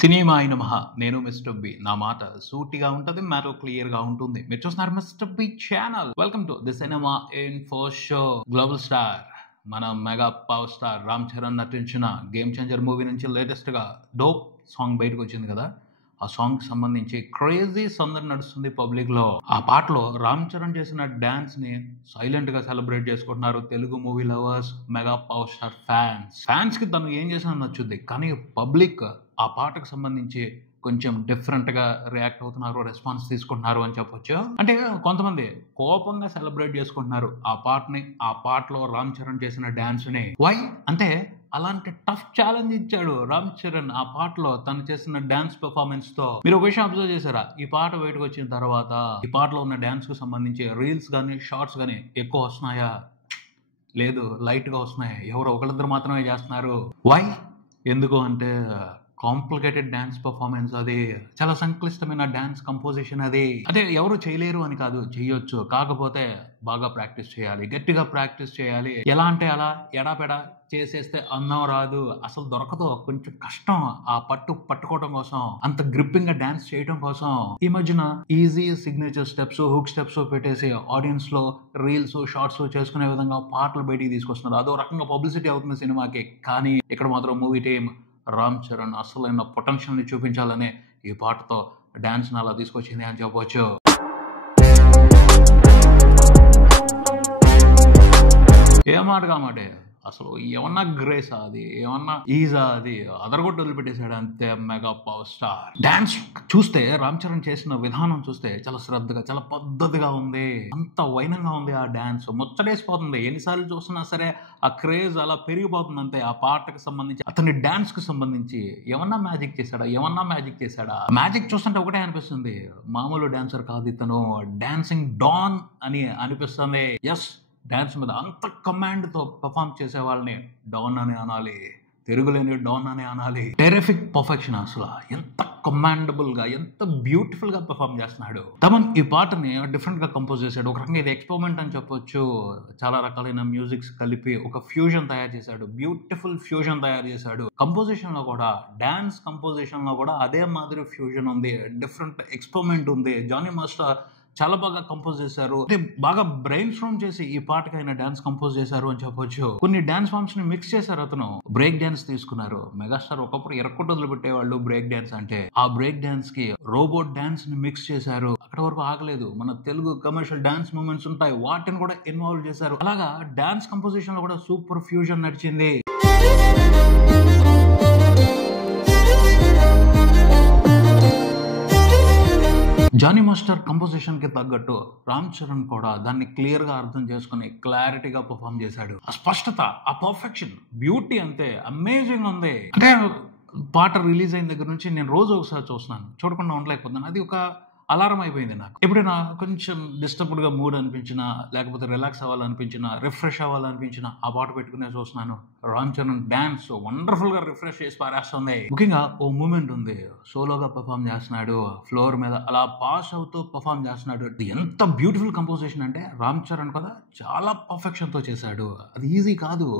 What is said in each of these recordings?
Cinema అయిన మహా నేను మిస్టర్ బి. నా మాట సూటిగా ఉంటుంది, మ్యాటర్ క్లియర్ గా ఉంటుంది. మీరు చూస్తున్నారు mister B channel. Welcome to the cinema info show. Global star మన mega power star Ram Charan నటించిన గేమ్ చేంజర్ మూవీ నుంచి లేటెస్ట్ గా డోప్ సాంగ్ బయటకు వచ్చింది కదా. ఆ సాంగ్ సంబంధించి క్రేజీ సందడి నడుస్తుంది పబ్లిక్ లో. ఆ పాటలో రామ్ చరణ్ చేసిన డాన్స్ ని సైలెంట్ గా సెలబ్రేట్ చేసుకుంటున్నారు Telugu movie lovers, mega power star fans కి తను ఏం చేసినా నచ్చుద్ది. కానీ పబ్లిక్ ఆ పాటకు సంబంధించి కొంచెం డిఫరెంట్ గా రియాక్ట్ అవుతున్నారు, రెస్పాన్స్ తీసుకుంటున్నారు అని చెప్పొచ్చు. అంటే కొంతమంది కోపంగా సెలబ్రేట్ చేసుకుంటున్నారు ఆ పాటని, ఆ పాటలో రామ్ చరణ్ చేసిన డాన్స్ ని. వై అంటే అలాంటి టఫ్ ఛాలెంజ్ ఇచ్చాడు రామ్ చరణ్ ఆ పాటలో తను చేసిన డాన్స్ పెర్ఫార్మెన్స్ తో. మీరు ఒక విషయం అబ్జర్వ్ చేశారా? ఈ పాట బయటకు వచ్చిన తర్వాత ఈ పాటలో ఉన్న డాన్స్ కు సంబంధించి రీల్స్ గానీ షార్ట్స్ గానీ ఎక్కువ వస్తున్నాయా? లేదు, లైట్ గా వస్తున్నాయి. ఎవరో ఒకళ్ళిద్దరు మాత్రమే చేస్తున్నారు. వై? ఎందుకు అంటే కాంప్లికేటెడ్ డాన్స్ పర్ఫార్మెన్స్, అది చాలా సంక్లిష్టమైన డాన్స్ కంపోజిషన్. అది అంటే ఎవరు చేయలేరు అని కాదు, చేయొచ్చు. కాకపోతే బాగా ప్రాక్టీస్ చేయాలి, గట్టిగా ప్రాక్టీస్ చేయాలి. ఎలా అంటే అలా ఎడాపెడా చేసేస్తే అన్నం రాదు, అసలు దొరకదు. కొంచెం కష్టం ఆ పట్టుకోవడం కోసం, అంత గ్రిప్పింగ్ గా డాన్స్ చేయడం కోసం. ఈ మధ్యన easy signature steps, hook steps పెట్టేసి ఆడియన్స్ లో రీల్స్ షార్ట్స్ చేసుకునే విధంగా పాటలు బయటికి తీసుకొస్తున్నారు. అదో రకంగా పబ్లిసిటీ అవుతుంది సినిమాకి. కానీ ఇక్కడ మాత్రం మూవీ టీం రామ్ చరణ్ అసలైన పొటెన్షియల్ ని చూపించాలనే ఈ పాటతో డాన్స్ అలా తీసుకొచ్చింది అని చెప్పవచ్చు. ఏ మాట కామాటే అసలు ఏమన్నా గ్రేసా, అది ఏమన్నా ఈజా, అది అదరగొట్టు వదిలిపెట్టేశాడు అంతే మెగా పవర్ స్టార్. డాన్స్ చూస్తే రామ్ చరణ్ చేసిన విధానం చూస్తే చాలా శ్రద్ధగా, చాలా పద్ధతిగా ఉంది. అంత వైనంగా ఉంది ఆ డాన్స్, ముచ్చటేసిపోతుంది. ఎన్నిసార్లు చూసినా సరే ఆ క్రేజ్ అలా పెరిగిపోతుంది అంతే. ఆ పాటకు సంబంధించి, అతని డాన్స్ కు సంబంధించి ఏమన్నా మ్యాజిక్ చేశాడా? మ్యాజిక్ చూస్తుంటే ఒకటే అనిపిస్తుంది, మామూలు డాన్సర్ కాదు ఇతను, డాన్సింగ్ డాన్ అని అనిపిస్తుంది. ఎస్, డాన్స్ మీద అంత కమాండ్ తో పర్ఫామ్ చేసే వాళ్ళని డాన్ అని అనాలి, తిరుగులేని డాన్ అని అనాలి. Terrific perfection. అసలు ఎంత కమాండబుల్ గా, ఎంత బ్యూటిఫుల్ గా పర్ఫామ్ చేస్తున్నాడు. తమన్ ఈ పాటని డిఫరెంట్ గా కంపోజ్ చేశాడు. ఒక రకంగా ఇది ఎక్స్పెరిమెంట్ అని చెప్పొచ్చు. చాలా రకాలైన మ్యూజిక్స్ కలిపి ఒక ఫ్యూజన్ తయారు చేశాడు, బ్యూటిఫుల్ ఫ్యూజన్ తయారు చేశాడు. కంపోజిషన్ లో కూడా, డాన్స్ కంపోజిషన్ లో కూడా అదే మాదిరి ఫ్యూజన్ ఉంది, డిఫరెంట్ ఎక్స్పెరిమెంట్ ఉంది. జానీ మాస్టర్ చాలా బాగా కంపోజ్ చేశారు. అంటే బాగా బ్రెయిన్ స్ట్రామ్ చేసి ఈ పాటకి ఆయన డాన్స్ కంపోజ్ చేశారు అని చెప్పొచ్చు. కొన్ని డాన్స్ ఫామ్స్ ని మిక్స్ చేశారు అతను. బ్రేక్ డాన్స్ తీసుకున్నారు. మెగాస్టార్ ఒకప్పుడు ఎరక్కొట్టు వదిలిపెట్టేవాళ్ళు బ్రేక్ డాన్స్ అంటే. ఆ బ్రేక్ డాన్స్ కి రోబోట్ డాన్స్ ని మిక్స్ చేశారు. అక్కడ వరకు ఆగలేదు, మన తెలుగు కమర్షియల్ డాన్స్ మూమెంట్స్ ఉంటాయి, వాటిని కూడా ఇన్వాల్వ్ చేశారు. అలాగా డాన్స్ కంపోజిషన్ లో కూడా సూపర్ ఫ్యూజన్ నడిచింది. జానీ మాస్టర్ కంపోజిషన్ కి తగ్గట్టు రామ్ చరణ్ కూడా దాన్ని క్లియర్ గా అర్థం చేసుకుని క్లారిటీగా పర్ఫామ్ చేశాడు. ఆ స్పష్టత, ఆ పర్ఫెక్షన్, బ్యూటీ అంతే అమేజింగ్ ఉంది. అంటే పాట రిలీజ్ అయిన దగ్గర నుంచి నేను రోజు ఒకసారి చూస్తున్నాను, చూడకుండా ఉండలేకపోతున్నాను. అది ఒక అలారం అయిపోయింది నాకు. ఎప్పుడైనా కొంచెం డిస్టర్బ్డ్ గా మూడ్ అనిపించినా, లేకపోతే రిలాక్స్ అవ్వాలనిపించినా, రిఫ్రెష్ అవ్వాలనిపించినా ఆ పాట పెట్టుకునే చూస్తున్నాను. రామ్ చరణ్ డాన్స్ వండర్ఫుల్ గా రిఫ్రెష్ చేసి పారేస్తుంది. ముఖ్యంగా ఓ మూమెంట్ ఉంది, సోలోగా పర్ఫామ్ చేస్తున్నాడు, ఫ్లోర్ మీద అలా పాస్ అవుతూ పర్ఫామ్ చేస్తున్నాడు. ఎంత బ్యూటిఫుల్ కంపోజిషన్ అంటే రామ్ చరణ్ కదా చాలా పర్ఫెక్షన్ తో చేశాడు. అది ఈజీ కాదు.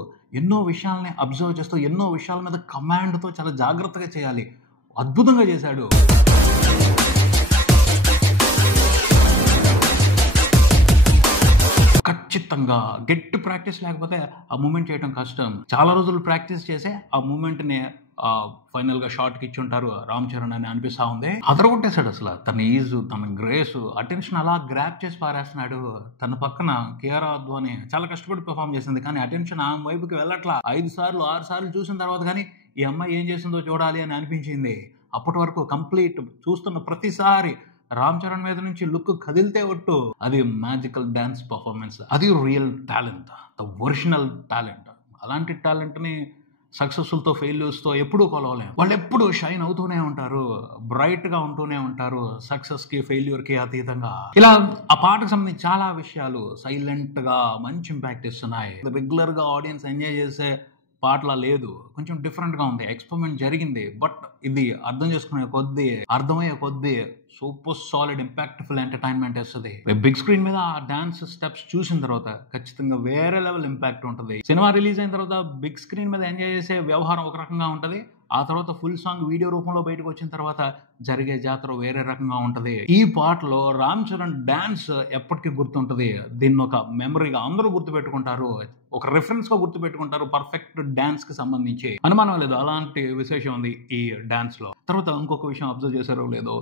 ఎన్నో విషయాల్ని అబ్జర్వ్ చేస్తూ, ఎన్నో విషయాల మీద కమాండ్ తో చాలా జాగ్రత్తగా చేయాలి. అద్భుతంగా చేశాడు. ఖచ్చితంగా గట్టి ప్రాక్టీస్ లేకపోతే ఆ మూమెంట్ చేయడం కష్టం. చాలా రోజులు ప్రాక్టీస్ చేసే ఆ మూమెంట్ ని ఫైనల్ గా షార్ట్ కి ఇచ్చుంటారు రామ్ చరణ్ అని అనిపిస్తా ఉంది. అదరగొట్టేశాడు అసలు. తన ఈజు, తన గ్రేస్, అటెన్షన్ అలా గ్రాప్ చేసి పారేస్తున్నాడు. తన పక్కన కియారా అద్వానీ చాలా కష్టపడి పర్ఫామ్ చేసింది, కానీ అటెన్షన్ ఆమె వైపుకి వెళ్ళట్లా. 5 సార్లు 6 సార్లు చూసిన తర్వాత కానీ ఈ అమ్మాయి ఏం చేసిందో చూడాలి అని అనిపించింది. అప్పటి వరకు కంప్లీట్ చూస్తున్న ప్రతిసారి రామ్ చరణ్ మీద నుంచి లుక్ కదిలితే ఒట్టు, అది మ్యాజికల్ డాన్స్ పర్ఫార్మెన్స్. అది real talent, the original talent. అలాంటి టాలెంట్ ని సక్సెస్ఫుల్ తో ఫెయిల్యూర్స్ తో ఎప్పుడూ కొలవలేము. వాళ్ళు ఎప్పుడు షైన్ అవుతూనే ఉంటారు, బ్రైట్ గా ఉంటూనే ఉంటారు, సక్సెస్ కి ఫెయిల్యూర్ కి అతీతంగా. ఇలా ఆ పాటకు సంబంధించి చాలా విషయాలు సైలెంట్ గా మంచి ఇంపాక్ట్ ఇస్తున్నాయి. రెగ్యులర్ గా ఆడియన్స్ ఎంజాయ్ చేసే పాటలా లేదు, కొంచెం డిఫరెంట్ గా ఉంది. ఎక్స్పెరిమెంట్ జరిగింది, బట్ ఇది అర్థం చేసుకునే కొద్దీ, అర్థమయ్యే కొద్దీ సూపర్ సాలిడ్ ఇంపాక్ట్ఫుల్ ఎంటర్టైన్మెంట్ ఇస్తుంది. బిగ్ స్క్రీన్ మీద ఆ డాన్స్ స్టెప్స్ చూసిన తర్వాత ఖచ్చితంగా వేరే లెవెల్ ఇంపాక్ట్ ఉంటుంది. సినిమా రిలీజ్ అయిన తర్వాత బిగ్ స్క్రీన్ మీద ఎంజాయ్ చేసే వ్యవహారం ఒక రకంగా ఉంటుంది, ఆ తర్వాత ఫుల్ సాంగ్ వీడియో రూపంలో బయటకు వచ్చిన తర్వాత జరిగే జాతర వేరే రకంగా ఉంటది. ఈ పాటలో రామ్ చరణ్ డాన్స్ ఎప్పటికీ గుర్తుంటది. దీన్ని ఒక మెమరీగా అందరూ గుర్తుపెట్టుకుంటారు, ఒక రిఫరెన్స్ గా గుర్తుపెట్టుకుంటారు పర్ఫెక్ట్ డాన్స్ కి సంబంధించి. అనుమానం లేదు, అలాంటి విశేషం ఉంది ఈ డాన్స్ లో. తర్వాత ఇంకొక విషయం అబ్జర్వ్ చేశారో లేదో,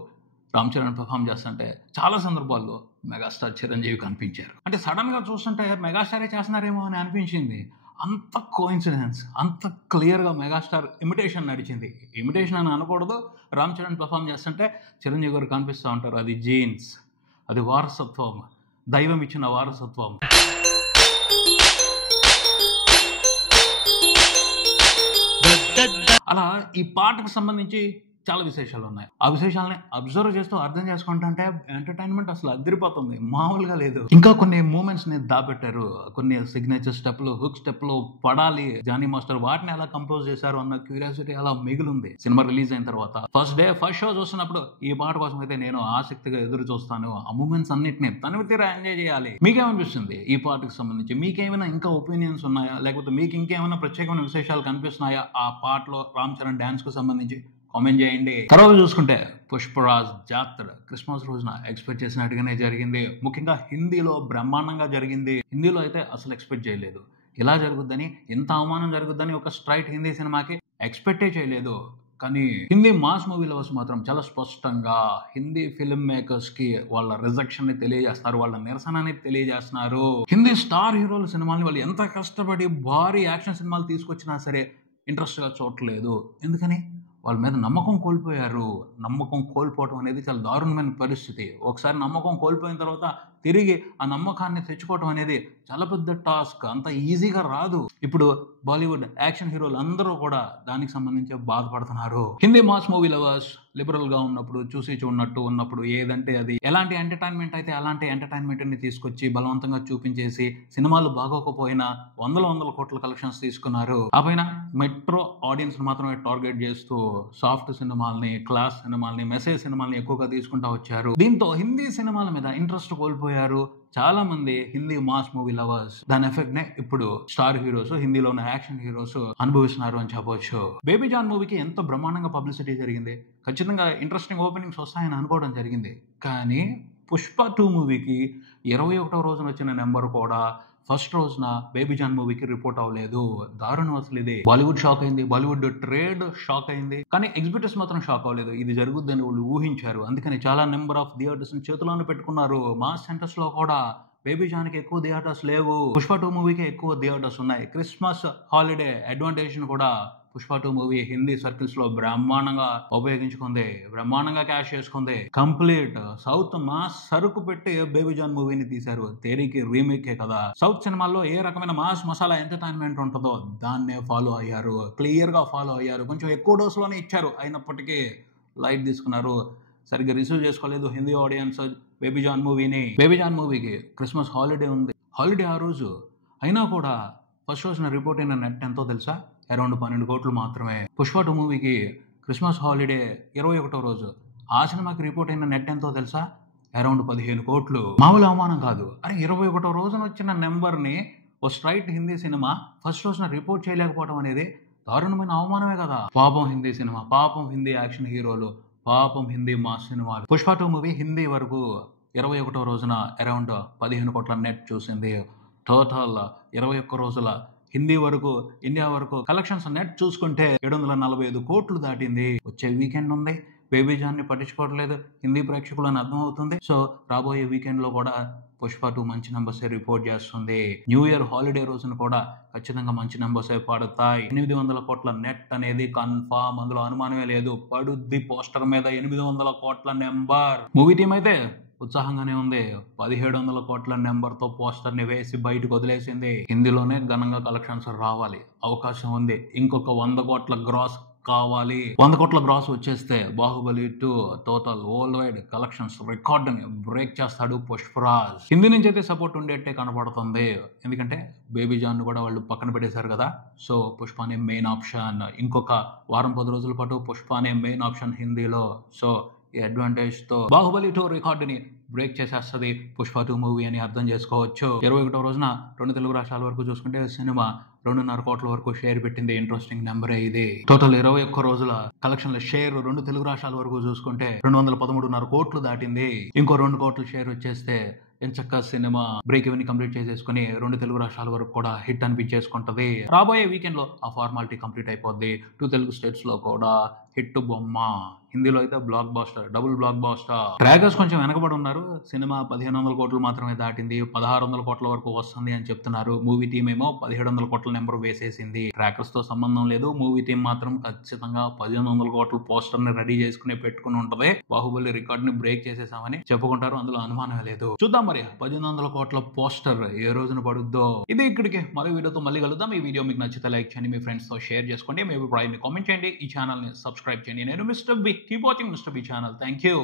రామ్ చరణ్ పర్ఫామ్ చేస్తుంటే చాలా సందర్భాల్లో మెగాస్టార్ చిరంజీవి కనిపించారు. అంటే సడన్ గా చూస్తుంటే మెగాస్టారే చేస్తున్నారేమో అని అనిపించింది. అంత కోఇన్సిడెన్స్, అంత క్లియర్గా మెగాస్టార్ ఇమిటేషన్ నడిచింది. ఇమిటేషన్ అని అనకూడదు, రామ్ చరణ్ పర్ఫామ్ చేస్తుంటే చిరంజీవి గారు కనిపిస్తూ ఉంటారు. అది జీన్స్, అది వారసత్వం, దైవం ఇచ్చిన వారసత్వం. అలా ఈ పాటకు సంబంధించి చాలా విశేషాలు ఉన్నాయి. ఆ విశేషాలని అబ్జర్వ్ చేస్తూ అర్థం చేసుకుంటుంటే ఎంటర్టైన్మెంట్ అసలు అదిరిపోతుంది, మామూలుగా లేదు. ఇంకా కొన్ని మూమెంట్స్ ని దాపెట్టారు, కొన్ని సిగ్నేచర్ స్టెప్లు, హుక్ స్టెప్లు పడాలి జానీ మాస్టర్, వాటిని ఎలా కంపోజ్ చేశారు అన్న క్యూరియాసిటీ అలా మిగిలింది. సినిమా రిలీజ్ అయిన తర్వాత ఫస్ట్ షో చూస్తున్నప్పుడు ఈ పాట కోసం అయితే నేను ఆసక్తిగా ఎదురు చూస్తాను. ఆ మూమెంట్స్ అన్నిటిని తనివి తీరా ఎంజాయ్ చేయాలి. మీకేమనిపిస్తుంది ఈ పాటకు సంబంధించి? మీకేమైనా ఇంకా ఒపీనియన్స్ ఉన్నాయా, లేకపోతే మీకు ఇంకేమైనా ప్రత్యేకమైన విశేషాలు కనిపిస్తున్నాయా ఆ పాటలో రామ్ చరణ్ డాన్స్ కు సంబంధించి? కామెంట్ చేయండి. తర్వాత చూసుకుంటే పుష్పరాజ్ జాతర క్రిస్మస్ రోజున ఎక్స్పెక్ట్ చేసినట్టుగానే జరిగింది. ముఖ్యంగా హిందీలో బ్రహ్మాండంగా జరిగింది. హిందీలో అయితే అసలు ఎక్స్పెక్ట్ చేయలేదు ఇలా జరుగుద్దని, ఇంత అవమానం జరుగుద్దని. ఒక స్ట్రైట్ హిందీ సినిమాకి ఎక్స్పెక్టే చేయలేదు. కానీ హిందీ మాస్ మూవీ లవర్స్ మాత్రం చాలా స్పష్టంగా హిందీ ఫిల్మ్ మేకర్స్ కి వాళ్ళ రిజెక్షన్ ని తెలియజేస్తున్నారు, వాళ్ళ నిరసనని తెలియజేస్తున్నారు. హిందీ స్టార్ హీరోల సినిమాని వాళ్ళు ఎంత కష్టపడి భారీ యాక్షన్ సినిమాలు తీసుకొచ్చినా సరే ఇంట్రెస్ట్ గా చూడట్లేదు. ఎందుకని? వాళ్ళ మీద నమ్మకం కోల్పోయారు. నమ్మకం కోల్పోవడం అనేది చాలా దారుణమైన పరిస్థితి. ఒకసారి నమ్మకం కోల్పోయిన తర్వాత తిరిగి ఆ నమ్మకాన్ని తెచ్చుకోవడం అనేది చాలా పెద్ద టాస్క్, అంత ఈజీగా రాదు. ఇప్పుడు బాలీవుడ్ యాక్షన్ హీరోలు అందరూ కూడా దానికి సంబంధించి బాధపడుతున్నారు. Hindi mass movie lovers liberal గా ఉన్నప్పుడు, చూసి చూడనట్టు ఉన్నప్పుడు, ఏదంటే అది ఎలాంటి ఎంటర్టైన్మెంట్ అయితే అలాంటి ఎంటర్టైన్మెంట్ ని తీసుకొచ్చి బలవంతంగా చూపించేసి సినిమాలు బాగోకపోయినా వందల కోట్ల కలెక్షన్స్ తీసుకున్నారు. ఆ పైన మెట్రో ఆడియన్స్ మాత్రమే టార్గెట్ చేస్తూ సాఫ్ట్ సినిమాల్ని, క్లాస్ సినిమాల్ని, మెసేజ్ సినిమాల్ని ఎక్కువగా తీసుకుంటా వచ్చారు. దీంతో హిందీ సినిమాల మీద ఇంట్రెస్ట్ కోల్పోయారు చాలా మంది హిందీ మాస్ మూవీ లవర్స్. దాని ఎఫెక్ట్ నే ఇప్పుడు స్టార్ హీరోస్, హిందీలో ఉన్న యాక్షన్ హీరోస్ అనుభవిస్తున్నారు అని చెప్పొచ్చు. బేబీ జాన్ మూవీకి ఎంతో బ్రహ్మాండంగా పబ్లిసిటీ జరిగింది. ఖచ్చితంగా ఇంట్రెస్టింగ్ ఓపెనింగ్స్ వస్తాయని అనుకోవడం జరిగింది. కానీ పుష్ప 2 మూవీకి 21వ రోజున వచ్చిన నెంబర్ కూడా ఫస్ట్ రోజున బేబీ జాన్ మూవీకి రిపోర్ట్ అవ్వలేదు. దారుణం అసలు ఇది. బాలీవుడ్ షాక్ అయింది, బాలీవుడ్ ట్రేడ్ షాక్ అయింది, కానీ ఎగ్జిబిటర్స్ మాత్రం షాక్ అవ్వలేదు. ఇది జరుగుద్దని వాళ్ళు ఊహించారు. అందుకని చాలా నెంబర్ ఆఫ్ థియేటర్స్ చేతుల్లోనే పెట్టుకున్నారు. మాస్ సెంటర్స్ లో కూడా బేబీ జాన్ కి ఎక్కువ థియేటర్స్ లేవు, పుష్ప 2 మూవీకి ఎక్కువ థియేటర్స్ ఉన్నాయి. క్రిస్మస్ హాలిడే అడ్వాంటేజ్ కూడా పుష్ప 2 మూవీ హిందీ సర్కిల్స్ లో బ్రహ్మాండంగా ఉపయోగించుకుంది, బ్రహ్మాండంగా క్యాష్ చేసుకుంది. కంప్లీట్ సౌత్ మాస్ సరుకు పెట్టి బేబీ జాన్ మూవీని తీశారు. తేరీకి రీమేకే కదా. సౌత్ సినిమాల్లో ఏ రకమైన మాస్ మసాలా ఎంటర్టైన్మెంట్ ఉంటుందో దాన్నే ఫాలో అయ్యారు, క్లియర్ గా ఫాలో అయ్యారు. కొంచెం ఎక్కువ డోస్ లోనే ఇచ్చారు, అయినప్పటికీ లైట్ తీసుకున్నారు, సరిగ్గా రిసీవ్ చేసుకోలేదు హిందీ ఆడియన్స్ బేబీ జాన్ మూవీని. బేబీ జాన్ మూవీకి క్రిస్మస్ హాలిడే ఉంది, హాలిడే ఆ రోజు అయినా కూడా ఫస్ట్ రోజున రిపోర్ట్ అయిన నెట్ ఎంతో తెలుసా? అరౌండ్ 12 కోట్లు మాత్రమే. పుష్ప 2 మూవీకి క్రిస్మస్ హాలిడే 21వ రోజు, ఆ సినిమాకి రిపోర్ట్ అయిన నెట్ ఎంతో తెలుసా? అరౌండ్ 15 కోట్లు. మామూలు అవమానం కాదు. అరే 21వ రోజున వచ్చిన నెంబర్ని ఓ స్ట్రైట్ హిందీ సినిమా ఫస్ట్ రోజున రిపోర్ట్ చేయలేకపోవడం అనేది దారుణమైన అవమానమే కదా. పాపం హిందీ సినిమా, పాపం హిందీ యాక్షన్ హీరోలు, పాపం హిందీ మాస్ సినిమాలు. పుష్ప 2 మూవీ హిందీ వరకు 21వ రోజున అరౌండ్ 15 కోట్ల నెట్ చూసింది. టోటల్ 21 రోజుల హిందీ వరకు, ఇండియా వరకు కలెక్షన్స్ నెట్ చూసుకుంటే 745 కోట్లు దాటింది. వచ్చే వీకెండ్ ఉంది, బేబీ జాన్ ని పట్టించుకోవట్లేదు హిందీ ప్రేక్షకులు అని అర్థం అవుతుంది. సో రాబోయే వీకెండ్ లో కూడా పుష్ప 2 మంచి నెంబర్స్ రిపోర్ట్ చేస్తుంది. న్యూ ఇయర్ హాలిడే రోజున కూడా ఖచ్చితంగా మంచి నెంబర్స్ పడతాయి. 800 కోట్ల నెట్ అనేది కన్ఫామ్, అందులో అనుమానమే లేదు. పడుద్ది పోస్టర్ మీద 800 కోట్ల నెంబర్. మూవీ టీం అయితే ఉత్సాహంగానే ఉంది. 1700 కోట్ల నెంబర్ తో పోస్టర్ ని వేసి బయటకు వదిలేసింది. హిందీలోనే ఘనంగా కలెక్షన్స్ రావాలి, అవకాశం ఉంది. ఇంకొక 100 కోట్ల గ్రాస్ కావాలి. 100 కోట్ల గ్రాస్ వచ్చేస్తే Baahubali 2 total world wide collections record ని బ్రేక్ చేస్తాడు పుష్పరాజ్. హిందీ నుంచి అయితే సపోర్ట్ ఉండేట్టే కనపడుతుంది, ఎందుకంటే బేబీ జాన్ కూడా వాళ్ళు పక్కన పెట్టేశారు కదా. సో పుష్పనే మెయిన్ ఆప్షన్. ఇంకొక వారం 10 రోజుల పాటు పుష్పనే మెయిన్ ఆప్షన్ హిందీలో. సో ఈ అడ్వాంటేజ్ తో బాహుబలి 2 రికార్డుని బ్రేక్ చేసేస్తుంది పుష్ప 2 మూవీ అని అర్థం చేసుకోవచ్చు. 21వ రోజున 2 తెలుగు రాష్ట్రాల వరకు చూసుకుంటే సినిమా 2.5 కోట్ల వరకు షేర్ పెట్టింది. ఇంట్రెస్టింగ్ నెంబరే ఇది. టోటల్ 21 రోజుల కలెక్షన్ల షేర్ 2 తెలుగు రాష్ట్రాల వరకు చూసుకుంటే 213.5 కోట్లు దాటింది. ఇంకో 2 కోట్ల షేర్ వచ్చేస్తే ఎంచక్క సినిమా బ్రేక్ ఈవెన్ కంప్లీట్ చేసేసుకుని 2 తెలుగు రాష్ట్రాల వరకు కూడా హిట్ అనిపించేసుకుంటది. రాబోయే వీకెండ్ లో ఆ ఫార్మాలిటీ కంప్లీట్ అయిపోద్ది. 2 తెలుగు స్టేట్స్ లో కూడా హిట్ బొమ్మ. హిందీలో అయితే blockbuster, double blockbuster. Trackers కొంచెం వెనకబడి ఉన్నారు. సినిమా 1500 కోట్లు మాత్రమే దాటింది. 1600 కోట్ల వరకు వస్తుంది అని చెప్తున్నారు. మూవీ టీం ఏమో 1700 కోట్ల నెంబర్ వేసేసింది. ట్రాకర్స్ తో సంబంధం లేదు. మూవీ టీం మాత్రం ఖచ్చితంగా 1500 కోట్ల పోస్టర్ ని రెడీ చేసుకుని పెట్టుకుని ఉంటది. బాహుబలి రికార్డ్ ని బ్రేక్ చేసేసామని చెప్పుకుంటారు. అందులో అనుమానం లేదు. చూద్దాం మరి 1500 కోట్ల పోస్టర్ ఏ రోజున పడుద్దో. ఇది ఇక్కడికి మరో వీడియోతో మళ్ళీ కలుద్దాం. ఈ వీడియో మీకు నచ్చితే లైక్ చేయండి, మీ ఫ్రెండ్స్ తో షేర్ చేసుకోండి, మీ అభిప్రాయాన్ని కామెంట్ చేయండి, ఈ ఛానల్ ని సబ్స్క్రైబ్ చేయండి. నేను Mr B. Keep watching Mr B channel. Thank you.